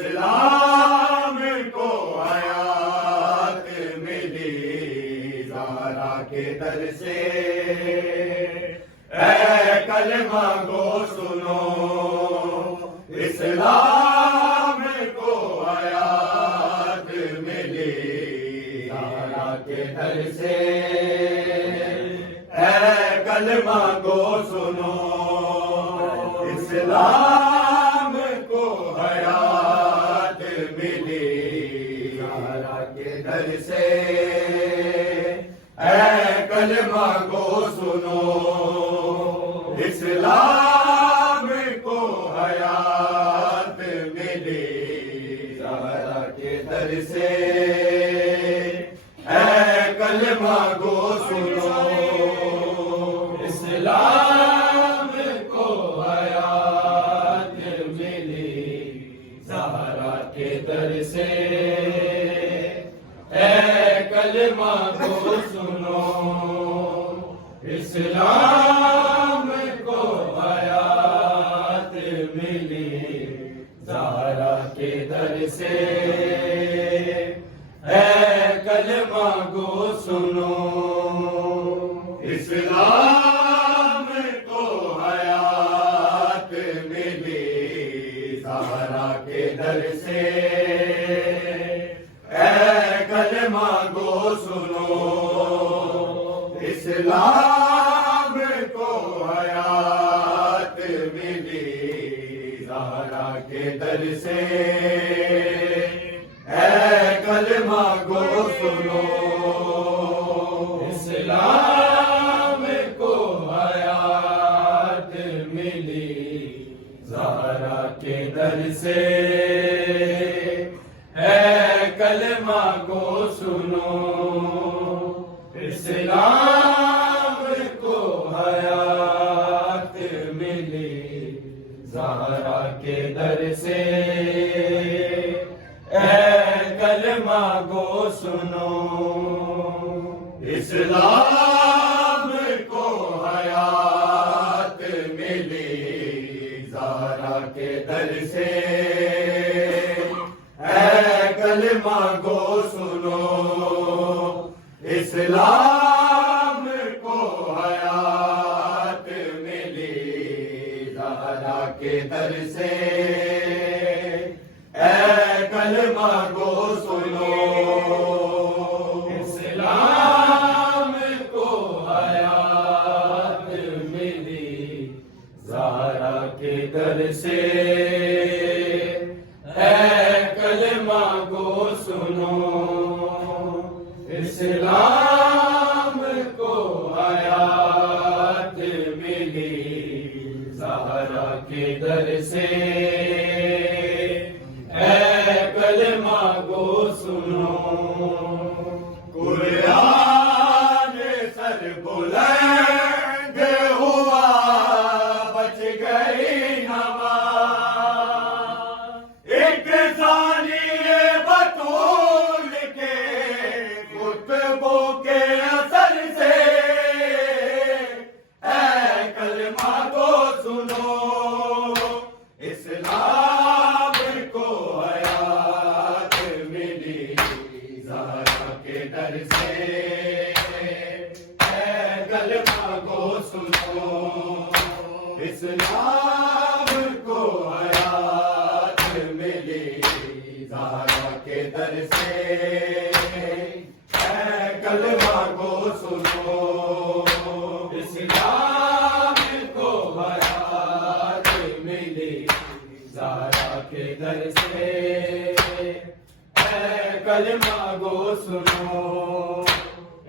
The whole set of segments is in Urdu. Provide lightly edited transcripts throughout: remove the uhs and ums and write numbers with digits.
اسلام کو حیات ملی زہرا کے در سے، اے کلمہ گو سنو، اسلام کو حیات ملی زہرا کے در سے، اے کلمہ گو سنو، اسلام کو حیات ملی زہرا کے در سے، اے کلمہ گو سنو، اسلام کو حیات ملی زہرا کے در سے، اے کلمہ گو سنو، اسلام کو حیات ملی زہرا کے در سے، اے کلمہ گو سنو، اسلام کو حیات ملی زہرا کے در سے، اے کلمہ گو سنو، اسلام کو حیات ملی زہرا کے در سے، اے کلمہ گو سنو، اسلام کو حیات ملی زہرا کے در سے، اے کلمہ گو سنو، اسلام کو حیات ملی زہرا کے در سے، اے کلمہ گو سنو، اسلام کو حیات ملی زہرا کے در سے، اے کلمہ گو سنو، اسلام کو حیات ملی زہرا کے در سے، اے کلمہ گو سنو، اسلام کو حیات ملی زہرا کے در سے، اے کلمہ گو سنو، اسلام کو حیات ملی زہرا کے در سے، اے کلمہ گو سنو، اسلام کو حیات ملی زہرا کے در سے، اے کلمہ گو سنو، قرآن سر بلند ہوا بچ گئی نماز، ایک ثانیے بطول کے خطبوں کے اثر سے، اے کلمہ کو سنو، اسلام کو حیات ملی زہرا کے در سے، اے کلمہ کو سنو، اسلام کو حیات ملی زہرا کے در سے، اے کلمہ کو سنو، اسلام کو حیات ملی زہرا کے در سے، اے کلمہ گو سنو،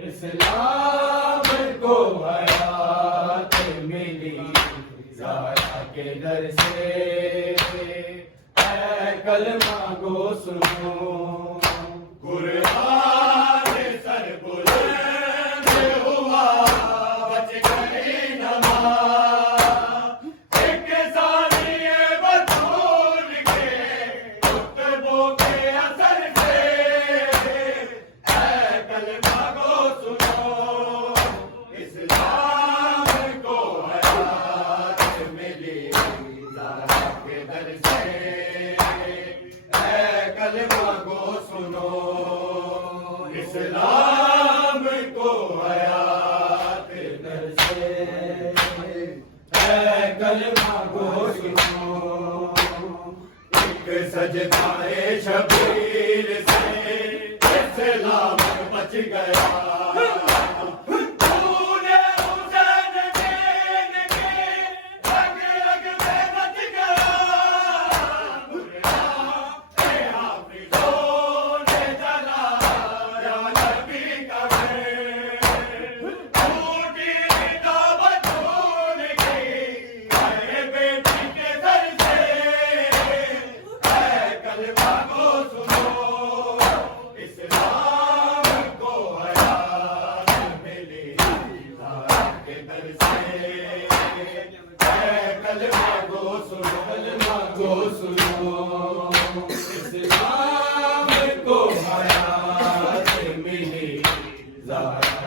اسلام کو حیات ملی زہرا کے در سے، اے کلمہ گو سنو، قرآن سر بلند ہوا بچ گئی نماز، ایک ثانیے بطول کے خطبوں کے اثر سے، اے کلمہ گو سنو، اسلام کو حیات ملی زہرا کے در سے، اے کلمہ کو سنو، اسلام کو حیات در سے، اے کلمہ کو سنو، ایک سجدہ شبیر سے اسلام بچ گیا،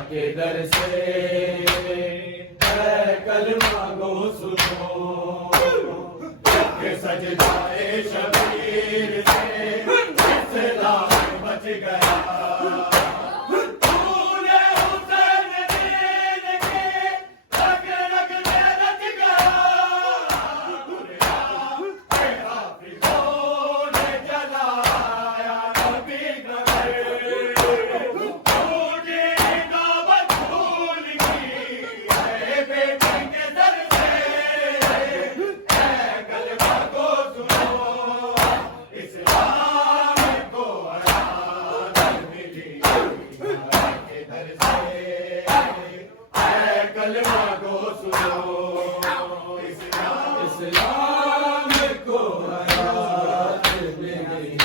کے در سے، اے کلمہ کو سنو، کہ سجدہ شبیر سے اسلام بچ گیا، کلمہ کو سنو، اسلام کو حیات ملی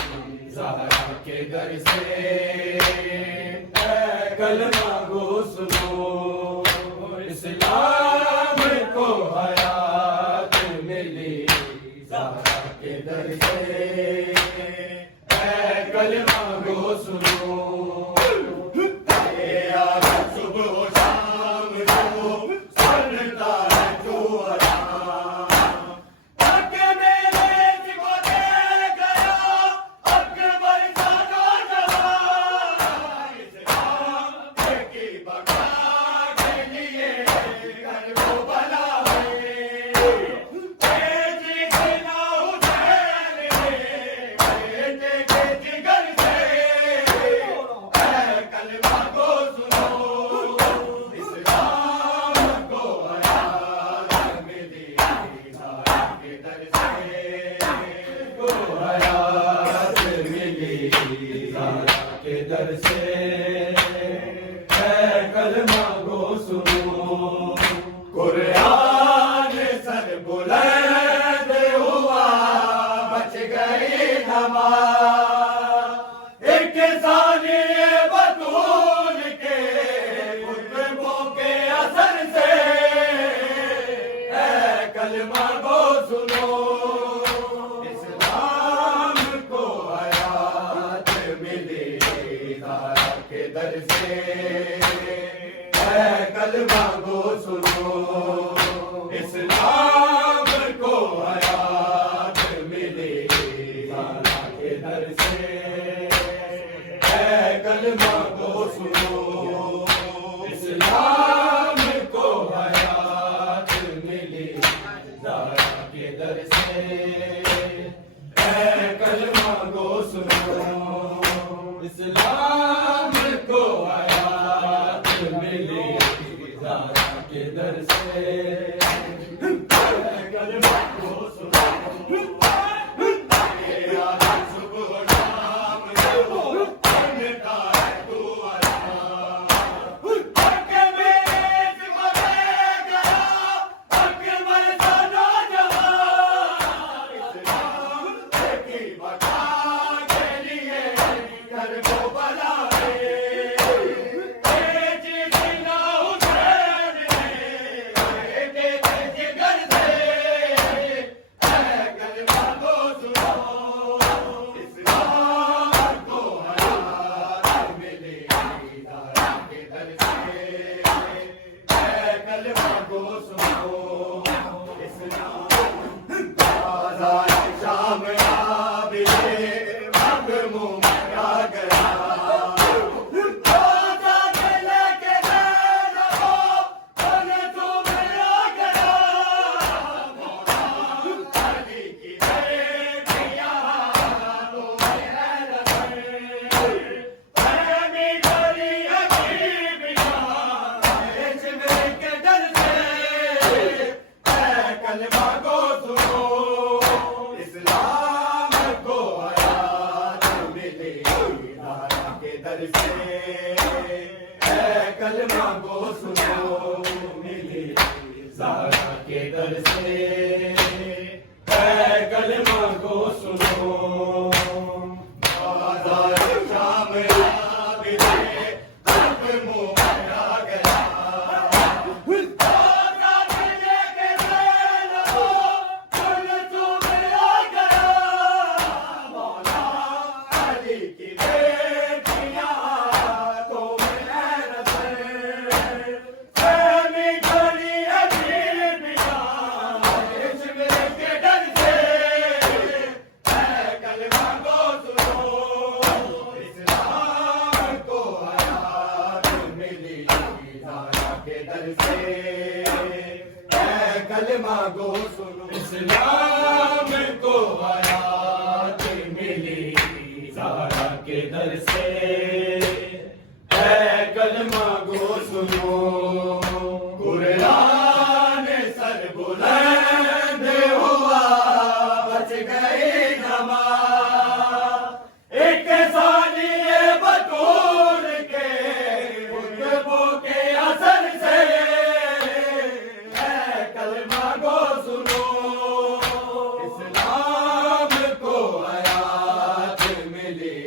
زہرا کے در سے، اے کلمہ کو سنو، اسلام کو حیات ملی زہرا کے در سے، اے کلمہ کو سنو، در سے، اے کلمہ کو سنو، قرآن سر بلند ہوا، بچ گئی نماز، ایک ثانیے بطول کے خطبوں کے اثر سے، اے کلمہ کو سنو، در سے، اے کلمہ کو سنو، اسلام کو حیات ملی زہرا کے در سے، اے کلمہ کو سنو، اسلام کو حیات ملی زہرا کے در سے، اے کلمہ کو سنو، اسلام کو حیات ملی زہرا کے در سے، اے کلمہ کو سنو، صبح شام پڑھتا ہے تو بلا کلمہ کو سنو بازار شام عابد حق منہ آ گیا کلمہ گو سنو اسلام کو حیات ملی زہرا کے در سے اے کلمہ گو سنو قرآن سر بلند ہوا بچ گئی نماز ایک ثانیے بطور کے خطبوں کے اثر سے کلمہ گو سنو اسلام کو حیات ملی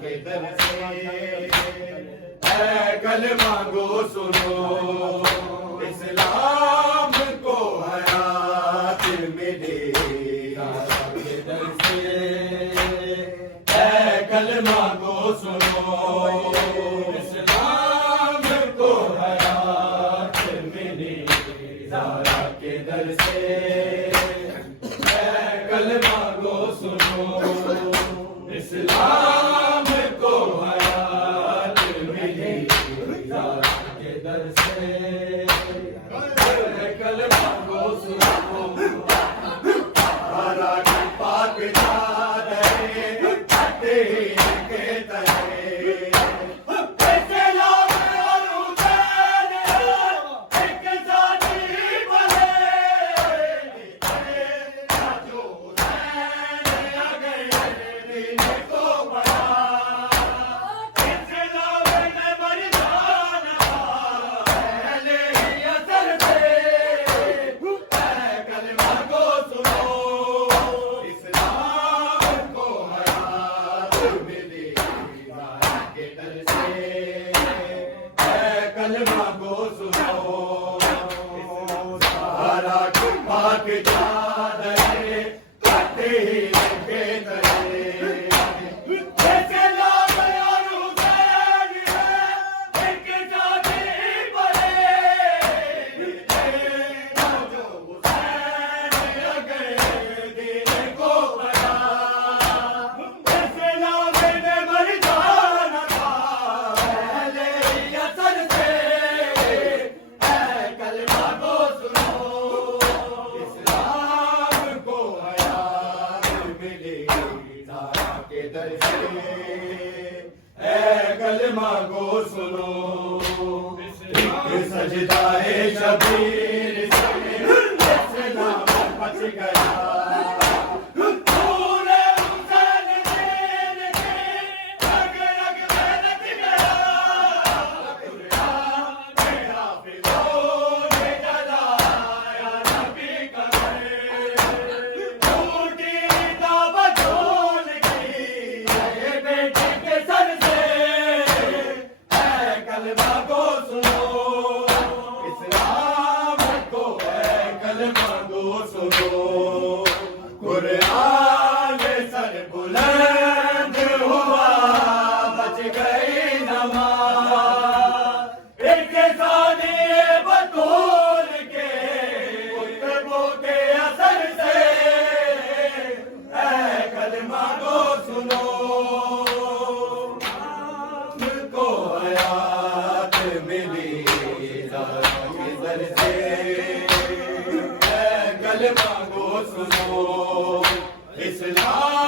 کے در سے اے کلمہ گو سنو اسلام کو حیات ملی زہرا کے در سے اے کلمہ گو سنو اسلام کو حیات ملی کے در سے کلمہ گو سنو ہرا کی پاک چادریں پھٹے کے تلے اسلام اور حسین ایک ساتھی بنے جو حسین آ گئے دین کو بڑھا اسلام نے مردان پہلے ہی اثر سے کلمہ کو سنو اسلام کو حیات ملی زہرا کے در سے کلمہ کو سنو زہرا کی پاک چادریں پھٹے کے تلے کلمہ گو سنو سجدہ شبیر سے اسلام بچ گیا قرآن سر بلند ہوا بچ گئی نماز ایک ثانیے بطول کے خطبوں کے اثر سے اے کلمہ گو سنو کو حیات ملی زہرا کے در سے اے کلمہ گو سنو اسلام